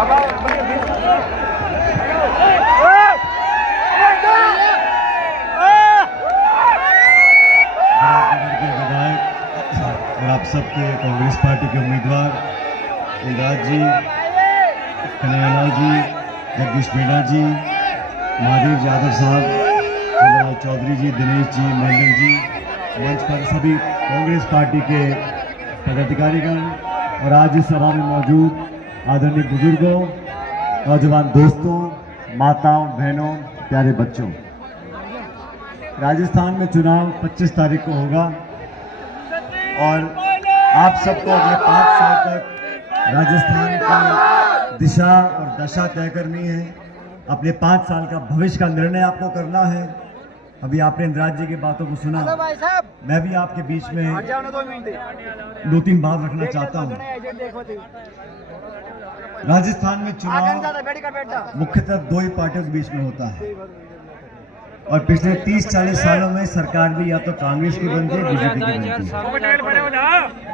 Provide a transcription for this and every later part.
और आप सबके कांग्रेस पार्टी के उम्मीदवार इंद्राज जी, कन्हैयालाल जी, जगदीश मीणा जी, महादेव यादव साहब, चंद्रलाल चौधरी जी, दिनेश जी, मंडल जी, मंच पर सभी कांग्रेस पार्टी के पदाधिकारीगण और आज इस सभा में मौजूद आदरणीय बुजुर्गों, नौजवान दोस्तों, माताओं, बहनों, प्यारे बच्चों। राजस्थान में चुनाव 25 तारीख को होगा और आप सबको अगले 5 साल तक राजस्थान की दिशा और दशा तय करनी है। अपने 5 साल का भविष्य का निर्णय आपको करना है। अभी आपने इंद्राज जी की बातों को सुना, मैं भी आपके बीच में 2-3 बात रखना चाहता हूँ। राजस्थान में चुनाव मुख्यतः 2 ही पार्टियों के बीच में होता है और पिछले 30-40 सालों में सरकार भी या तो कांग्रेस की बनती है, बीजेपी की बनती है।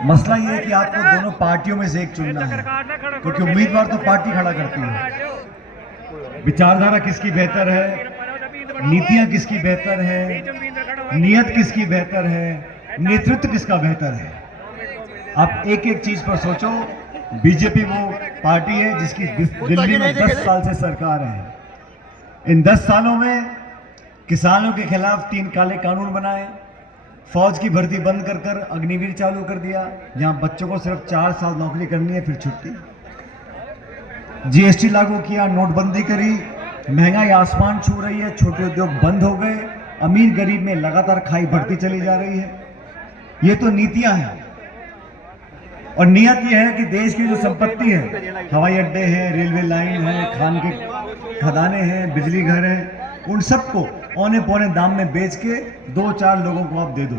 मसला ये है कि आपको दोनों पार्टियों में से एक चुनना है, क्योंकि उम्मीदवार तो पार्टी खड़ा करती है। विचारधारा किसकी बेहतर है, नीतियां किसकी बेहतर है, नियत किसकी बेहतर है, नेतृत्व किसका बेहतर है। आप एक एक चीज पर सोचो। बीजेपी वो पार्टी है जिसकी दिल्ली में 10 साल से सरकार है। इन 10 सालों में किसानों के खिलाफ 3 काले कानून बनाए, फौज की भर्ती बंद कर कर अग्निवीर चालू कर दिया, जहां बच्चों को सिर्फ 4 साल नौकरी करनी है फिर छुट्टी। जीएसटी लागू किया, नोटबंदी करी, महंगाई आसमान छू रही है, छोटे उद्योग बंद हो गए, अमीर गरीब में लगातार खाई बढ़ती चली जा रही है। ये तो नीतियां हैं और नियत यह है कि देश की जो संपत्ति है, हवाई अड्डे हैं, रेलवे लाइन है, खान के खदाने हैं, बिजली घर है, उन सबको औने पौने दाम में बेच के 2-4 लोगों को आप दे दो।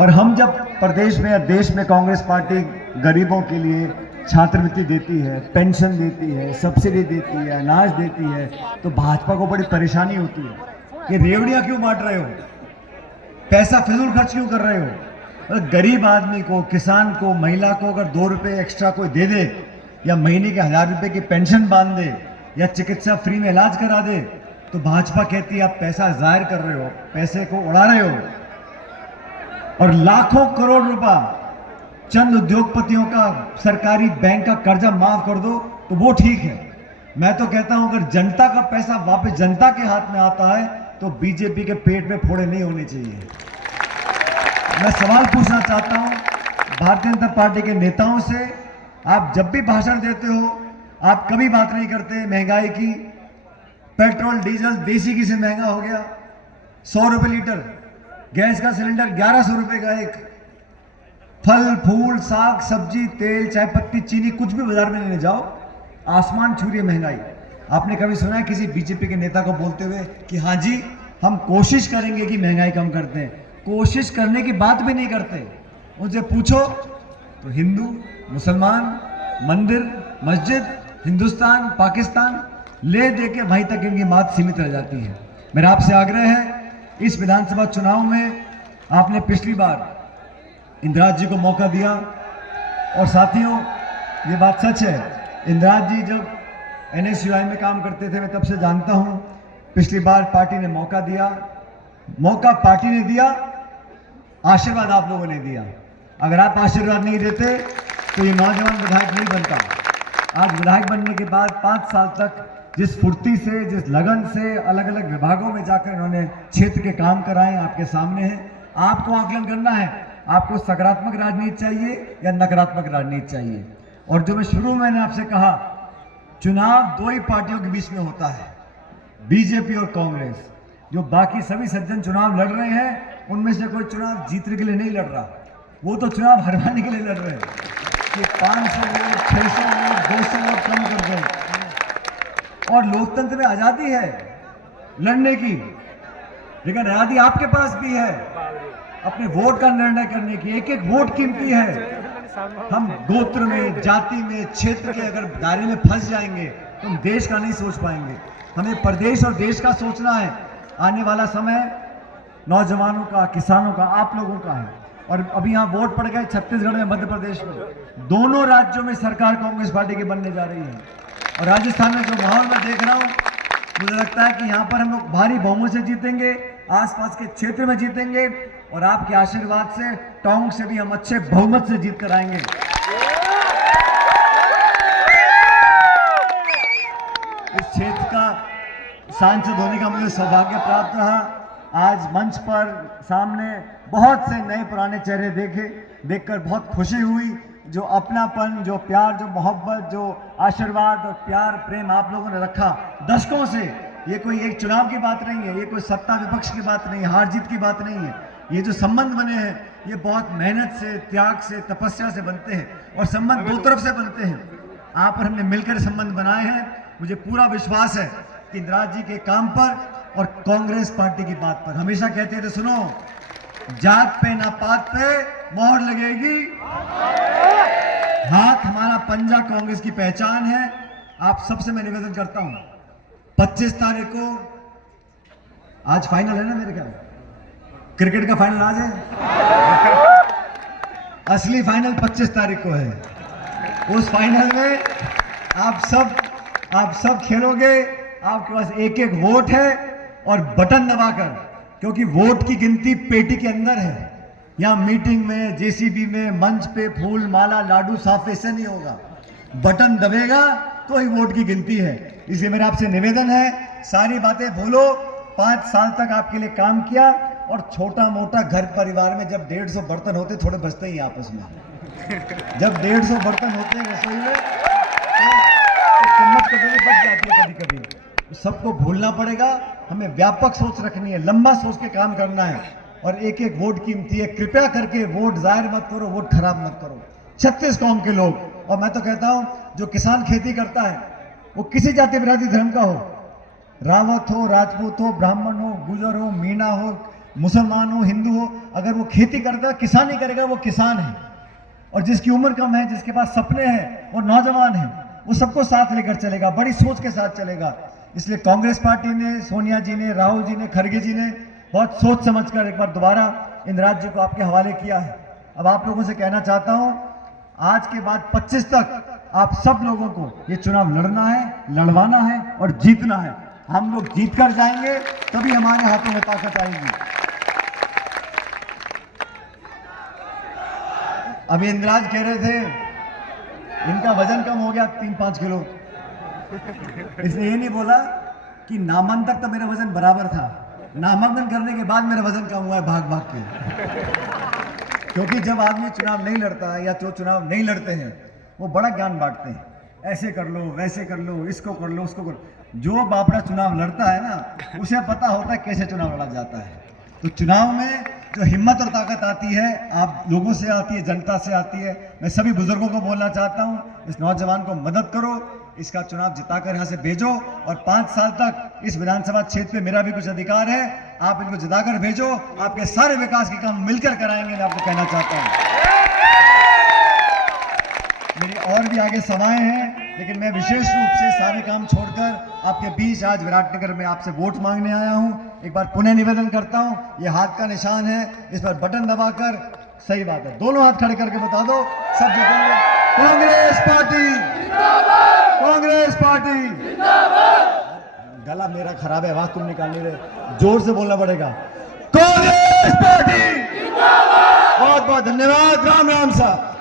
और हम जब प्रदेश में या देश में कांग्रेस पार्टी गरीबों के लिए छात्रवृत्ति देती है, पेंशन देती है, सब्सिडी देती है, अनाज देती है, तो भाजपा को बड़ी परेशानी होती है कि रेवड़ियां क्यों बांट रहे हो, पैसा फिजूल खर्च क्यों कर रहे हो। अगर गरीब आदमी को, किसान को, महिला को अगर 2 रुपये एक्स्ट्रा कोई दे दे या महीने के 1000 रुपये की पेंशन बांध दे या चिकित्सा फ्री में इलाज करा दे, तो भाजपा कहती है आप पैसा जाहिर कर रहे हो, पैसे को उड़ा रहे हो। और लाखों करोड़ रुपया चंद उद्योगपतियों का सरकारी बैंक का कर्जा माफ कर दो तो वो ठीक है। मैं तो कहता हूं अगर जनता का पैसा वापस जनता के हाथ में आता है तो बीजेपी के पेट में फोड़े नहीं होने चाहिए। मैं सवाल पूछना चाहता हूं भारतीय जनता पार्टी के नेताओं से, आप जब भी भाषण देते हो आप कभी बात नहीं करते महंगाई की। पेट्रोल डीजल देसी घी से महंगा हो गया, 100 रुपये लीटर, गैस का सिलेंडर 1100 रुपये का एक, फल फूल साग सब्जी तेल चाय पत्ती चीनी कुछ भी बाजार में लेने जाओ आसमान छू रही है महंगाई। आपने कभी सुना है किसी बीजेपी के नेता को बोलते हुए कि हाँ जी हम कोशिश करेंगे कि महंगाई कम करते हैं? कोशिश करने की बात भी नहीं करते। उनसे पूछो तो हिंदू मुसलमान, मंदिर मस्जिद, हिंदुस्तान पाकिस्तान ले दे के वहीं तक इनकी बात सीमित रह जाती है। मेरा आपसे आग्रह है, इस विधानसभा चुनाव में आपने पिछली बार इंद्राज जी को मौका दिया और साथियों ये बात सच है, इंद्राज जी जब NSUI में काम करते थे मैं तब से जानता हूं, पिछली बार पार्टी ने मौका दिया, मौका पार्टी ने दिया, आशीर्वाद आप लोगों ने दिया। अगर आप आशीर्वाद नहीं देते तो ये नौजवान विधायक नहीं बनता। आज विधायक बनने के बाद 5 साल तक जिस फुर्ती से, जिस लगन से अलग अलग विभागों में जाकर इन्होंने क्षेत्र के काम कराए आपके सामने हैं। आपको आकलन करना है, आपको सकारात्मक राजनीति चाहिए या नकारात्मक राजनीति चाहिए। और जो मैं शुरू में मैंने आपसे कहा, चुनाव 2 ही पार्टियों के बीच में होता है, बीजेपी और कांग्रेस। जो बाकी सभी सज्जन चुनाव लड़ रहे हैं उनमें से कोई चुनाव जीतने के लिए नहीं लड़ रहा, वो तो चुनाव हरवाने के लिए लड़ रहे हैं कि 500 वोट 600 वोट 200 वोट कम कर दो। और लोकतंत्र में आजादी है लड़ने की, लेकिन आजादी आपके पास भी है अपने वोट का निर्णय करने की। एक एक वोट कीमती है। हम गोत्र में, जाति में, क्षेत्र के अगर दायरे में फंस जाएंगे तो हम देश का नहीं सोच पाएंगे। हमें प्रदेश और देश का सोचना है। आने वाला समय नौजवानों का, किसानों का, आप लोगों का है। और अभी यहाँ वोट पड़ गए छत्तीसगढ़ में, मध्य प्रदेश में, दोनों राज्यों में सरकार कांग्रेस पार्टी की बनने जा रही है। और राजस्थान में जो माहौल मैं देख रहा हूँ, मुझे लगता है कि यहाँ पर हम लोग भारी बहुमत से जीतेंगे, आसपास के क्षेत्र में जीतेंगे, और आपके आशीर्वाद से टोंक से भी हम अच्छे बहुमत से जीत कर आएंगे। इस क्षेत्र का सांसद होने का मुझे सौभाग्य प्राप्त रहा। आज मंच पर सामने बहुत से नए पुराने चेहरे देखकर बहुत खुशी हुई। जो अपनापन, जो प्यार, जो मोहब्बत, जो आशीर्वाद और प्यार प्रेम आप लोगों ने रखा दशकों से, ये कोई एक चुनाव की बात नहीं है, ये कोई सत्ता विपक्ष की बात नहीं है, हार जीत की बात नहीं है। ये जो संबंध बने हैं ये बहुत मेहनत से, त्याग से, तपस्या से बनते हैं, और संबंध दो तरफ से बनते हैं। आप और हमने मिलकर संबंध बनाए हैं। मुझे पूरा विश्वास है कि इंदिरा जी के काम पर और कांग्रेस पार्टी की बात पर, हमेशा कहते थे सुनो, जात पे ना पात पे मोहर लगेगी, हाथ हमारा पंजा कांग्रेस की पहचान है। आप सबसे मैं निवेदन करता हूं, 25 तारीख को, आज फाइनल है ना मेरे ख्याल, क्रिकेट का फाइनल आज है, असली फाइनल 25 तारीख को है। उस फाइनल में आप सब खेलोगे। आपके पास एक एक वोट है, और बटन दबाकर, क्योंकि वोट की गिनती पेटी के अंदर है, यहाँ मीटिंग में, जेसीबी में, मंच पे फूल माला लाडू साफे से नहीं होगा। बटन दबेगा तो ही वोट की गिनती है। इसलिए मेरा आपसे निवेदन है, सारी बातें भूलो। 5 साल तक आपके लिए काम किया, और छोटा मोटा घर परिवार में जब 150 बर्तन होते, थोड़े बचते ही आपस में, जब 150 बर्तन होते हैं रसोई में तो चम्मच कटोरी बच जाती है कभी कभी। सबको भूलना पड़ेगा। हमें व्यापक सोच रखनी है, लंबा सोच के काम करना है, और एक एक वोट कीमती है। कृपया करके वोट जाहिर मत करो, वोट खराब मत करो। 36 कौम के लोग, और मैं तो कहता हूं जो किसान खेती करता है वो किसी जाति बिरादरी धर्म का हो, रावत हो, राजपूत हो, ब्राह्मण हो, गुजर हो, मीणा हो, मुसलमान हो, हिंदू हो, अगर वो खेती करता है, किसानी करेगा, वो किसान है। और जिसकी उम्र कम है, जिसके पास सपने हैं, वो नौजवान है, वो सबको साथ लेकर चलेगा, बड़ी सोच के साथ चलेगा। इसलिए कांग्रेस पार्टी ने, सोनिया जी ने, राहुल जी ने, खड़गे जी ने बहुत सोच समझकर एक बार दोबारा इंदिरा जी को आपके हवाले किया है। अब आप लोगों से कहना चाहता हूं, आज के बाद 25 तक आप सब लोगों को ये चुनाव लड़ना है, लड़वाना है और जीतना है। हम लोग जीत कर जाएंगे, तभी हमारे हाथों में ताकत आएगी। अभी इंदिरा जी कह रहे थे इनका वजन कम हो गया 3-5 किलो, इसलिए ये नहीं बोला कि नामांकन तक तो मेरा वजन बराबर था, नामांकन करने के बाद मेरा वजन कम हुआ है भाग भाग के। क्योंकि जब आदमी चुनाव नहीं लड़ता है, या जो चुनाव नहीं लड़ते हैं, वो बड़ा ज्ञान बांटते हैं, ऐसे कर लो, वैसे कर लो, इसको कर लो, उसको कर लो। जो बापड़ा चुनाव लड़ता है ना, उसे पता होता है कैसे चुनाव लड़ा जाता है। तो चुनाव में जो हिम्मत और ताकत आती है, आप लोगों से आती है, जनता से आती है। मैं सभी बुजुर्गों को बोलना चाहता हूं, इस नौजवान को मदद करो, इसका चुनाव जिताकर यहां से भेजो, और 5 साल तक इस विधानसभा क्षेत्र में मेरा भी कुछ अधिकार है, आप इनको जिताकर भेजो। आपके सारे विकास के काम मिलकर कराएंगे, मैं आपको कहना चाहता हूं। मेरी और भी आगे सभाएं हैं, लेकिन मैं विशेष रूप से सारे काम छोड़कर आपके बीच आज विराटनगर में आपसे वोट मांगने आया हूं। एक बार पुनः निवेदन करता हूं, ये हाथ का निशान है, इस पर बटन दबाकर, सही बात है, दोनों हाथ खड़े करके बता दो, सब जीतेंगे। कांग्रेस पार्टी जिंदाबाद, कांग्रेस पार्टी जिंदाबाद। गला मेरा खराब है, आवाज तुम निकाल नहीं रहे, जोर से बोलना पड़ेगा। कांग्रेस पार्टी जिंदाबाद। बहुत बहुत धन्यवाद। राम राम साहब।